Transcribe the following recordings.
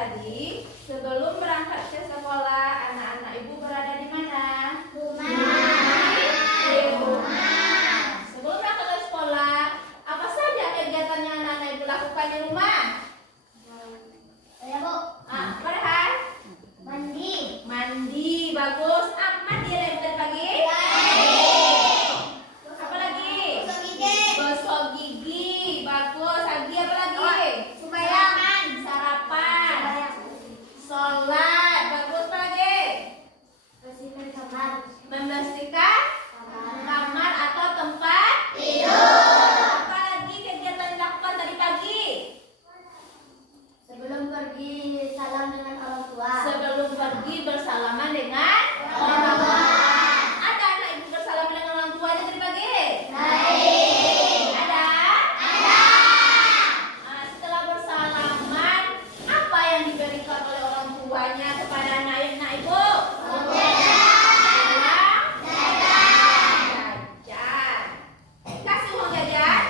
tadi, sebelum berangkat ke sekolah, anak-anak ibu berada di mana? Rumah. Di rumah. Sebelum berangkat ke sekolah, apa saja kegiatan yang anak-anak ibu lakukan di rumah? Ya, Bu. Farhan? Mandi. Mandi, bagus. Mandi ya ibu dari pagi? Apa lagi? Gosok gigi. Gosok gigi, bagus. Lagi apa lagi? Sembahyang. Sarapan. Sholat, bagus. Apa lagi? Bersihkan kamar. Membersihkan kamar atau tempat Tidur. apa lagi kegiatan dilakukan tadi pagi? Sebelum pergi salam dengan orang tua. Sebelum pergi bersalaman dengan orang tua. Ada anak ibu bersalaman dengan orang tuanya tadi pagi? Ada? Setelah bersalaman, apa yang diberikan oleh orang tuanya kepada anak ibu? Jajan. Kasih uang jajan?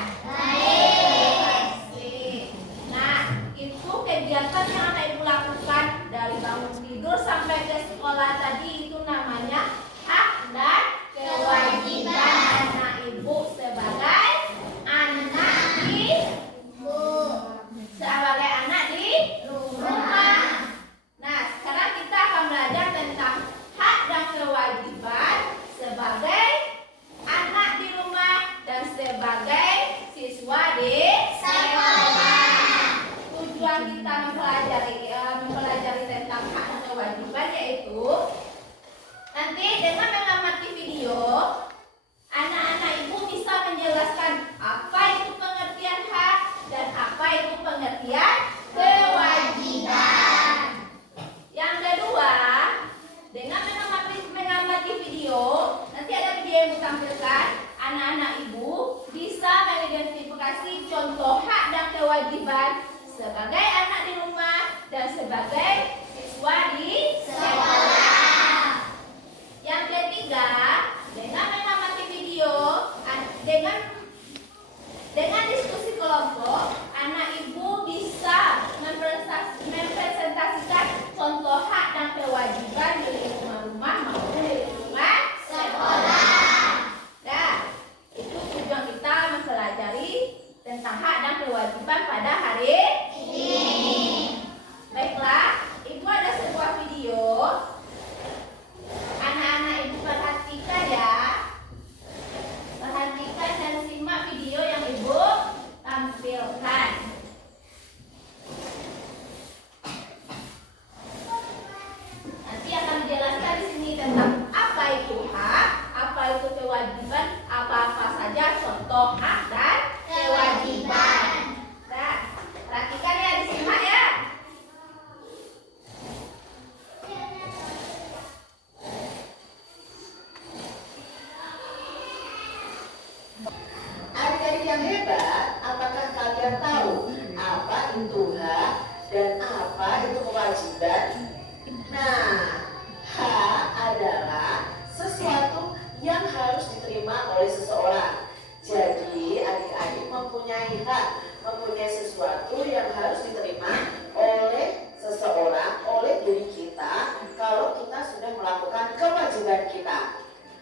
Kasih. Nah, itu kegiatan yang anak ibu lakukan dari bangun tidur sampai ke sekolah tadi, itu namanya hak dan kewajiban anak ibu sebagai anak di rumah. Nah, sekarang kita akan belajar tentang hak dan kewajiban sebagai anak di rumah dan sebagai siswa di sekolah. Tujuan kita mempelajari tentang hak dan kewajiban yaitu nanti dengan mengamati video, anak-anak ibu bisa menjelaskan apa itu pengertian hak dan apa itu pengertian kewajiban. Yang kedua, dengan mengamati video, nanti ada video yang ditampilkan, anak-anak ibu bisa mengidentifikasi contoh hak dan kewajiban sebagai anak di rumah dan sebagai siswa di sekolah. Yang ketiga, dengan mengamati video, dengan diskusi kelompok, anak ibu bisa mempresentasikan contoh hak dan kewajiban di lingkungan rumah maupun di lingkungan sekolah. Nah, itu tujuan kita mempelajari tentang hak dan kewajiban pada hari ini. Baiklah, ibu ada sebuah video. Anak-anak ibu perhatikan ya. Perhatikan dan simak video yang ibu tampilkan. Nanti akan dijelaskan di sini tentang apa itu hak, apa itu kewajiban, apa-apa saja contoh hak dan kewajiban. Nah, perhatikan ya, disimak ya. Adik-adik yang hebat, apakah kalian tahu apa itu hak dan apa itu kewajiban? Nah, hak adalah sesuatu yang harus diterima oleh seseorang. Jadi, adik-adik mempunyai hak, mempunyai sesuatu yang harus diterima oleh seseorang, oleh diri kita, kalau kita sudah melakukan kewajiban kita.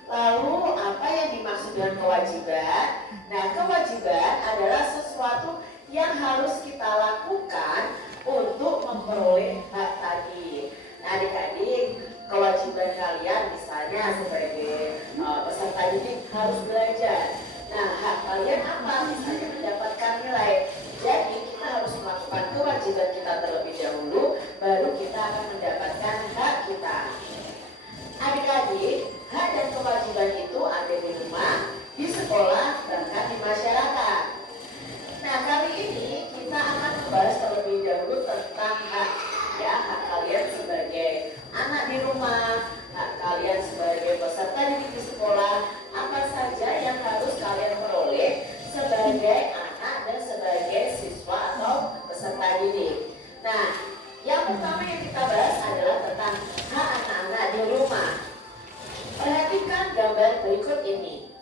Lalu apa yang dimaksud dengan kewajiban? Nah, kewajiban adalah sesuatu yang harus kita lakukan untuk memperoleh hak tadi. Nah, adik-adik, kewajiban kalian misalnya sebagai peserta didik harus belajar. Nah, hak kalian apa? Misalnya mendapatkan nilai. Jadi kita harus melakukan kewajiban kita terlebih dahulu, baru kita akan mendapatkan hak kita. Adik-adik, hak dan kewajiban itu ada di rumah, di sekolah, bahkan di masyarakat. Nah, kali ini kita akan membahas terlebih dahulu tentang hak. Ya, hak kalian sebagai anak di rumah, hak kalian sebagai peserta didik di sekolah, apa saja yang harus kalian peroleh sebagai anak dan sebagai siswa atau peserta didik. Nah, yang pertama yang kita bahas adalah tentang hak anak-anak di rumah. Perhatikan gambar berikut ini.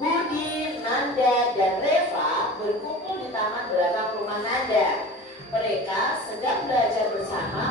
Budi, Nanda, dan Reva berkumpul di taman belakang rumah Nanda. Mereka sedang belajar bersama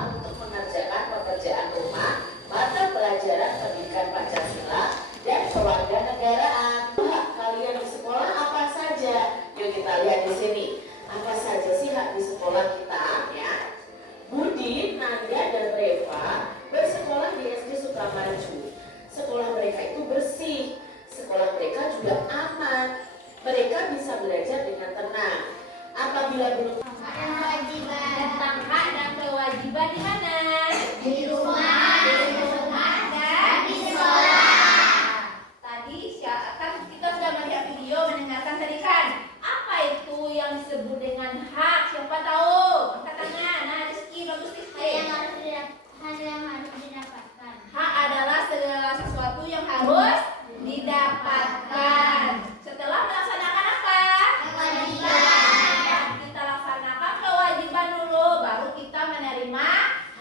Hal yang harus didapatkan. Hak adalah segala sesuatu yang harus didapatkan. Setelah melaksanakan apa? Kewajiban. Kita laksanakan kewajiban dulu, baru kita menerima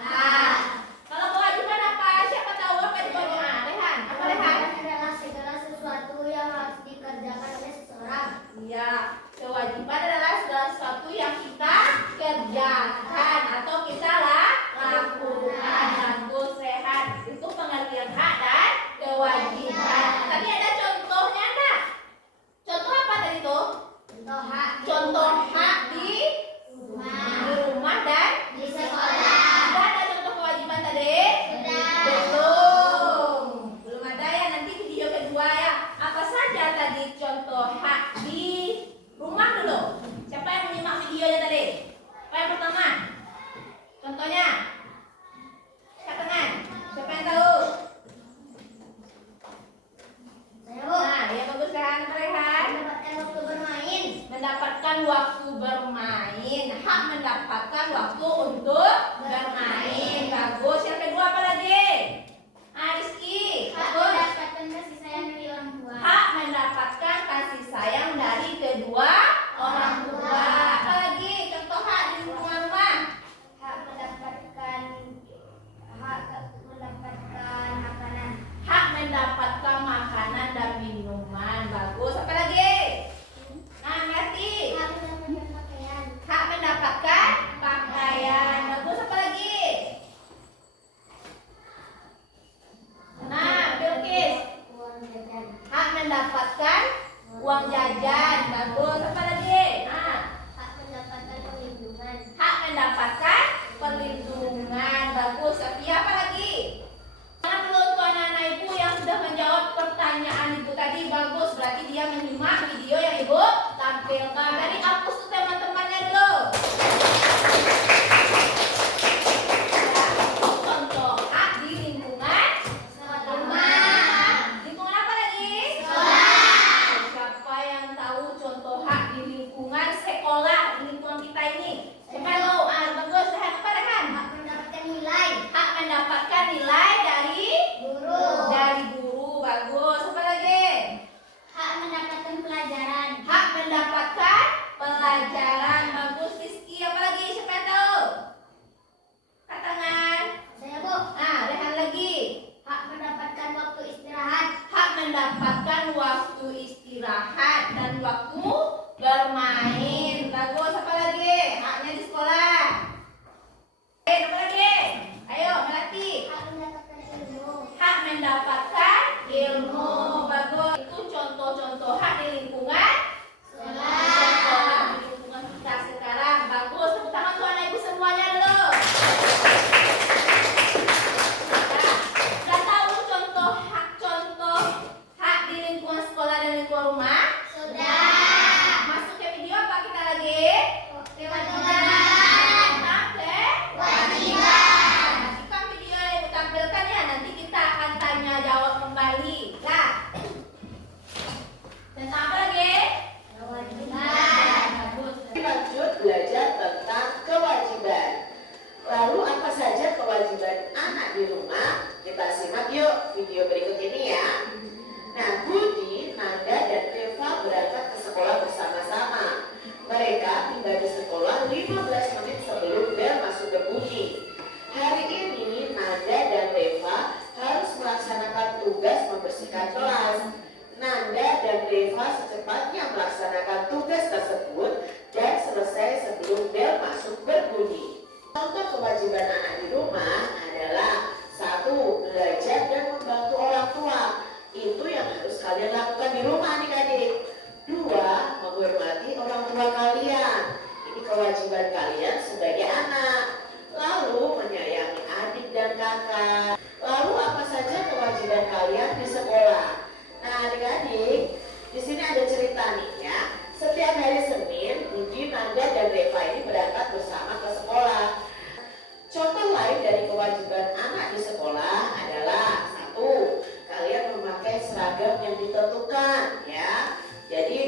hak. Kalau kewajiban apa? Siapa tahu apa kewajiban? Rehan, apa Rehan? Adalah segala sesuatu yang harus dikerjakan oleh seseorang. Iya, kewajiban adalah segala sesuatu yang kita kerjakan atau kita lakukan. Bagus, Rehan. Itu pengertian hak dan kewajiban. Tadi ada contohnya enggak? Contoh apa tadi tuh? Contoh hak. Contoh hak di rumah dan Di sekolah. sudah ada contoh kewajiban tadi? Sudah. Belum ada ya, nanti video kedua ya. Apa saja tadi contoh hak di rumah dulu? Siapa yang menyimak videonya tadi? Apa yang pertama? Contohnya? Angkat tangan. Siapa yang tahu? Saya Bu. Nah, ya bagus kan, Rehan? Mendapatkan waktu bermain. Mendapatkan waktu bermain. Hak mendapatkan waktu untuk bermain. Bagus. Yang kedua apa lagi? Rizky. Hak Bagus. mendapatkan kasih sayang dari orang tua. Hak mendapatkan kasih sayang dari kedua orang tua. Apa lagi? Contoh hak di lingkungan rumah. Hak mendapatkan makanan. Hak mendapatkan makanan dan minuman. Bagus. Apa lagi? Nah, ngerti. Hak mendapatkan pakaian. Hak mendapatkan pakaian. Bagus. Apa lagi? Nah, Bilkis. Uang jajan. Hak mendapatkan uang jajan. Bagus. Apa lagi? Nah, Hak mendapatkan perlindungan. hak mendapatkan perlindungan. Bagus. Sofia, apa lagi? Mana dulu tuh anak-anak ibu yang sudah menjawab pertanyaan ibu tadi? Bagus. Berarti dia menyimak video yang ibu tampilkan. Tadi hapus tuh teman-temannya dulu. Ya, contoh hak di lingkungan rumah. Lingkungan apa lagi? Siapa yang tahu contoh hak di lingkungan sekolah, di lingkungan kita ini? Siapa yang tahu? Bagus. Rehan, apa Rehan? Hak mendapatkan nilai. Hak mendapatkan nilai dari Guru. guru. Bagus. Apa lagi? Hak mendapatkan pelajaran. Hak mendapatkan pelajaran. Bagus. Rizky, apa lagi? Siapa yang tahu? Angkat tangan. Saya Bu. Nah, Rehan lagi. Hak mendapatkan waktu istirahat. Hak mendapatkan waktu istirahat dan waktu bermain. Bagus. Apa lagi? Haknya di sekolah. Apa lagi? Ayo, Melati. Hak mendapatkan ilmu. Hak mendapatkan ilmu. Bagus. Itu contoh-contoh hak di lingkungan sekolah, di lingkungan kita sekarang. Bagus. Tepuk tangan tuh anak ibu semuanya dulu. Nah, sudah tahu contoh hak di lingkungan sekolah dan lingkungan rumah? Sudah. Masuk ke video apa kita lagi? Kewajiban. Kewajiban. Nantikan video yang ibu tampilkan ya. Nanti kita akan tanya jawab kembali. Nah, tentang apa lagi? Kewajiban. Bagus. Lanjut belajar tentang kewajiban. Lalu apa saja kewajiban anak di rumah? Kita simak yuk video berikut ini ya. Nah, Budi, Nanda, dan Eva berangkat ke sekolah bersama-sama. Mereka tiba di sekolah 15 menit sebelum bel masuk berbunyi. Hari ini Nanda dan Eva harus melaksanakan tugas membersihkan kelas. Nanda dan Eva secepatnya melaksanakan tugas tersebut dan selesai sebelum bel masuk berbunyi. Contoh kewajiban anak di rumah adalah 1. Belajar dan membantu orang tua. Itu yang harus kalian lakukan di rumah adik-adik. 2. Menghormati orang tua kalian. Ini kewajiban kalian sebagai anak. Lalu menyayangi adik dan kakak. Lalu apa saja kewajiban kalian di sekolah? Nah adik-adik, di sini ada cerita nih ya. Setiap hari Senin, Budi, Nanda, dan Reva ini berangkat bersama ke sekolah. Contoh lain dari kewajiban anak di sekolah adalah 1. Kalian memakai seragam yang ditentukan ya. Jadi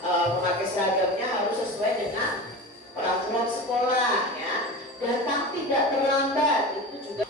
memakai seragamnya harus sesuai dengan peraturan sekolah ya. Datang tidak terlambat, itu juga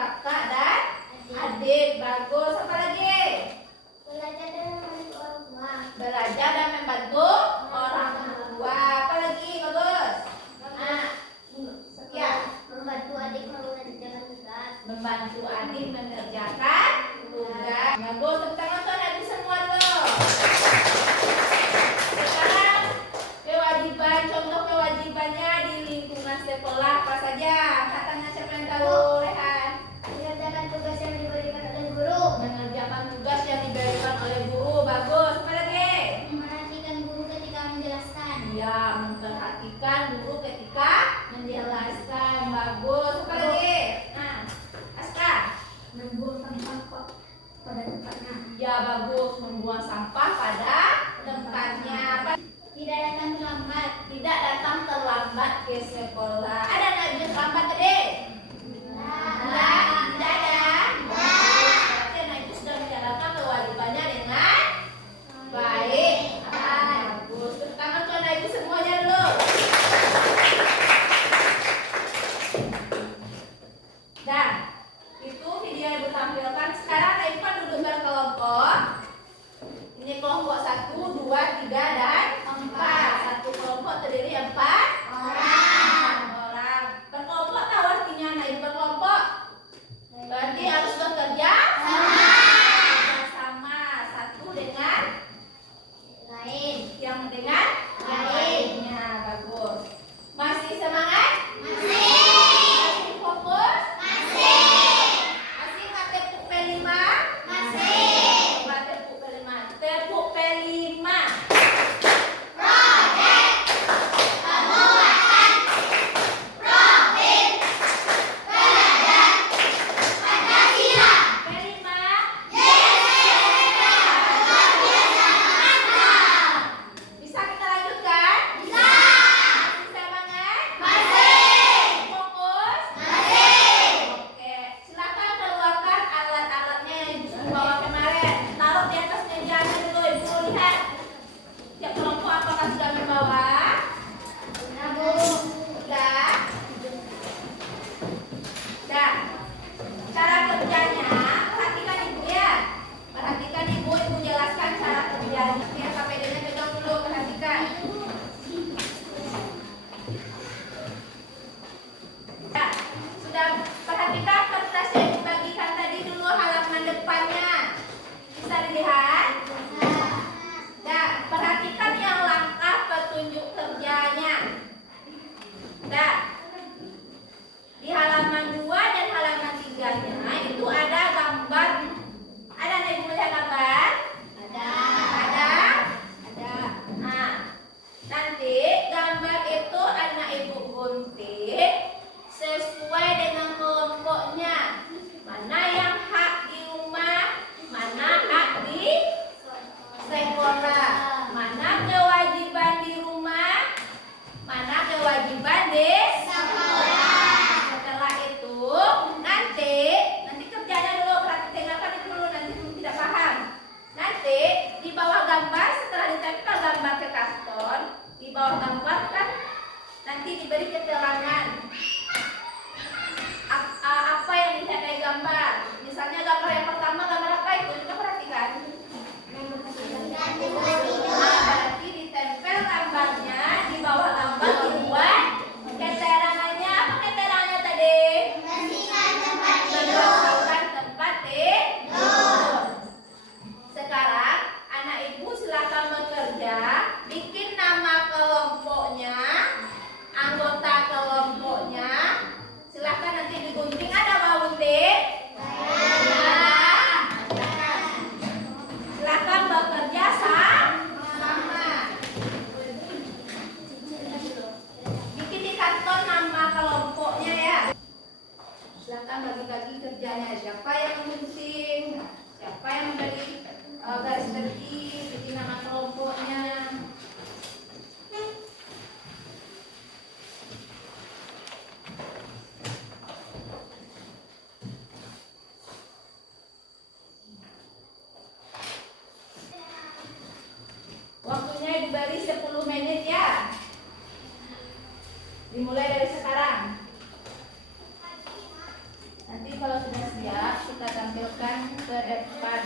kakak dan adik. Bagus. Apa lagi? Belajar dan membantu orang tua. Belajar dan membantu orang tua. Apa lagi? Bagus. Nah, sekian. Membantu adik mengerjakan tugas. Membantu adik mengerjakan tugas. Bagus. Tepuk tangan tuan adik semua dulu. Sekarang kewajiban, contoh kewajibannya di lingkungan sekolah apa saja? Katanya siapa yang tahu? Rehan. Mengerjakan tugas yang diberikan oleh guru. Mengerjakan tugas yang diberikan oleh guru. Bagus. Apa lagi? Memperhatikan guru ketika menjelaskan. Ya, memperhatikan guru ketika menjelaskan. Bagus. Apa lagi? Nah, Aska. Membuang sampah pada tempatnya. Ya, bagus. Membuang sampah pada tempatnya. Apa? Tidak datang terlambat. Tidak datang terlambat ke sekolah. Ada anak yang terlambat tadi? Tidak, tidak ada. Berarti anak itu sudah menjalankan kewajibannya dengan baik. Bagus. Tepuk tangan tuan anak ibu semuanya dulu. Dan itu video yang ibu tampilkan. Sekarang anak ibu kan duduk berkelompok. Ini kelompok 1, 2, 3, dan 4. Satu kelompok terdiri 4 orang. Berkelompok tahu artinya anak ibu berkelompok? Berarti harus bekerja sama. Satu dengan Lain. yang dengan lainnya. Bagus. Masih semangat? Masih. Masih fokus? Masih. Masih nggak tepuk P5? Masih. Coba tepuk P5. Tepuk P5. Proyek pembuatan profil belajar Pancasila. P5. Bisa kita lanjutkan? Bisa. Masih semangat? Masih. Fokus? Masih. Oke, silakan keluarkan alat-alatnya yang ibu sudah bawa kemarin. Taruh di atas mejanya dulu, ibu lihat. Tiap kelompok apakah sudah membawa? Sudah. Sudah. Cara kerjanya, perhatikan ibu ya. Perhatikan ibu jelaskan cara kerjanya. Ya, KPD-nya pegang dulu, perhatikan. Ya, sudah perhatikan kertas yang ibu bagikan tadi dulu halaman depannya. Bisa dilihat? Nah, perhatikan yang langkah petunjuk kerjanya. Nah, di halaman 2 dan halaman 3-nya itu ada gambar. Ada nih ibu melihat gambar? Ada. Nah, nanti gambar itu anak ibu gunting sesuai dengan kelompoknya. Mana yang hak di rumah, mana hak di sekolah. Mana kewajiban di rumah, mana kewajiban di sekolah. Setelah itu nanti kerjanya dulu, dengarkan itu dulu, nanti tidak paham. Nanti di bawah gambar, setelah ditempel gambar ke karton, di bawah gambar kan nanti diberi keterangan apa yang dilihat dari gambar. Misalnya gambar yang pertama, gambar apa itu? Kita perhatikan. Berarti ditempel gambarnya di bawah gambar dibuat keterangannya. Apa keterangannya tadi? Memberitahukan tempat tidur. Sekarang anak ibu silakan bekerja, bikin nama kelompoknya, anggota kelompoknya. Silakan nanti digunting. Ada mau gunting? Silakan bekerja sama. Bikin di karton nama kelompoknya ya. Silakan bagi-bagi kerjanya. Siapa yang menggunting? Siapa yang memberi garis tertib? Bikin nama kelompoknya. Waktunya diberi 10 menit ya. Dimulai dari sekarang. Nanti kalau sudah kita tampilkan ke depan.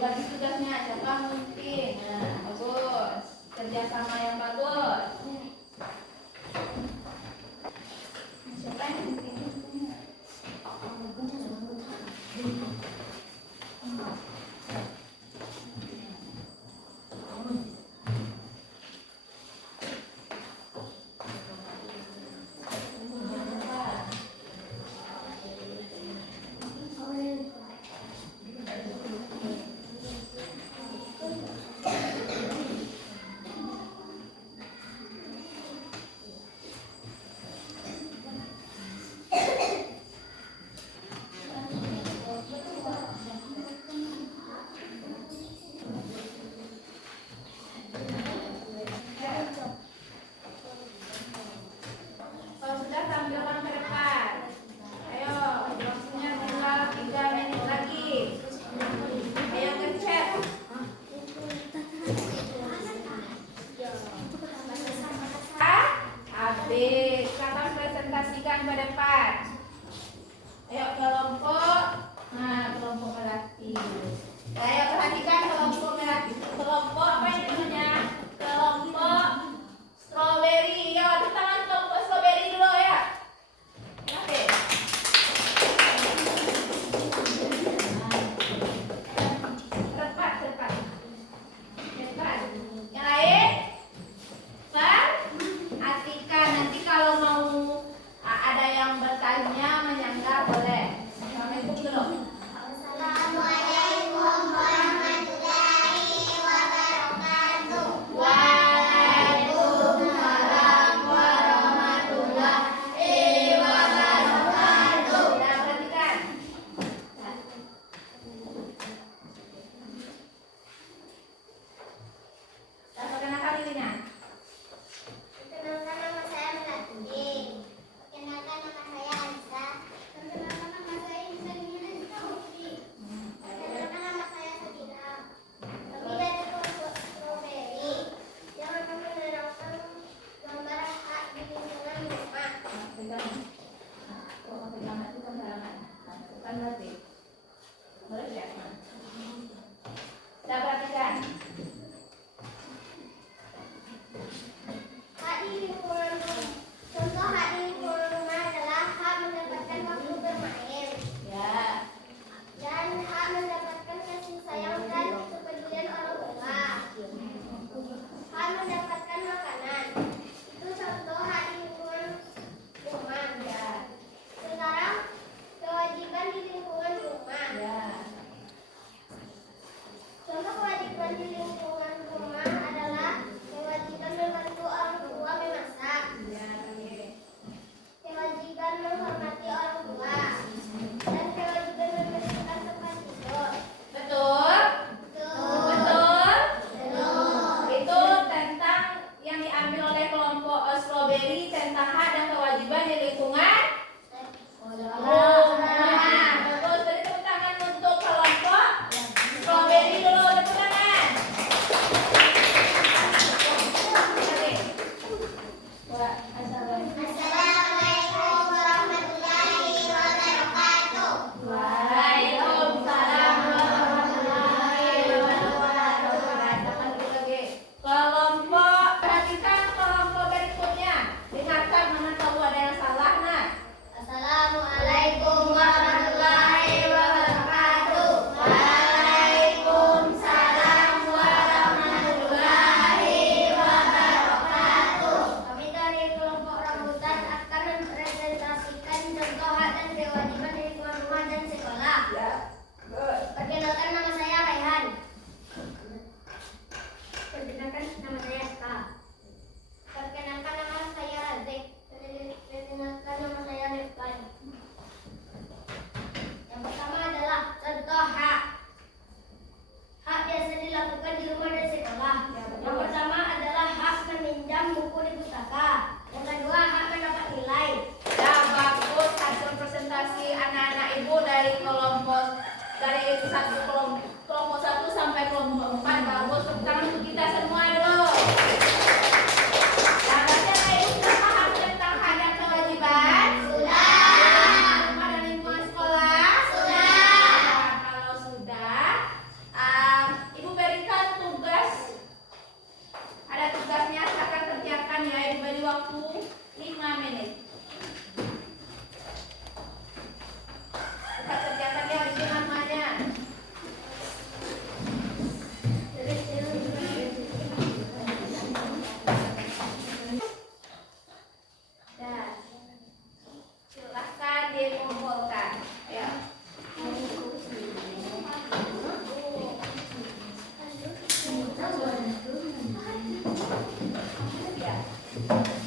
Bagi tugasnya siapa mungkin? Nah, bagus. Kerjasama yang bagus. Siapa yang mungkin? Kalau sudah tampilkan ke depan. Ayo, waktunya tinggal 3 menit lagi. Ayo ngecek. Habis, silakan presentasikan ke depan. Ayo kelompok. Nah, kelompok melati. Ayo perhatikan kelompok melati. Kelompok apa ini namanya? Kelompok strawberry. Ya, tepuk tangan kelompok strawberry dulu ya. Oke. Cepat, cepat. Cepat. Yang lain? Perhatikan nanti kalau mau ada yang bertanya menyangga boleh. Assalamualaikum dulu. Assalamualaikum warahmatullahi wabarakatuh. Nah,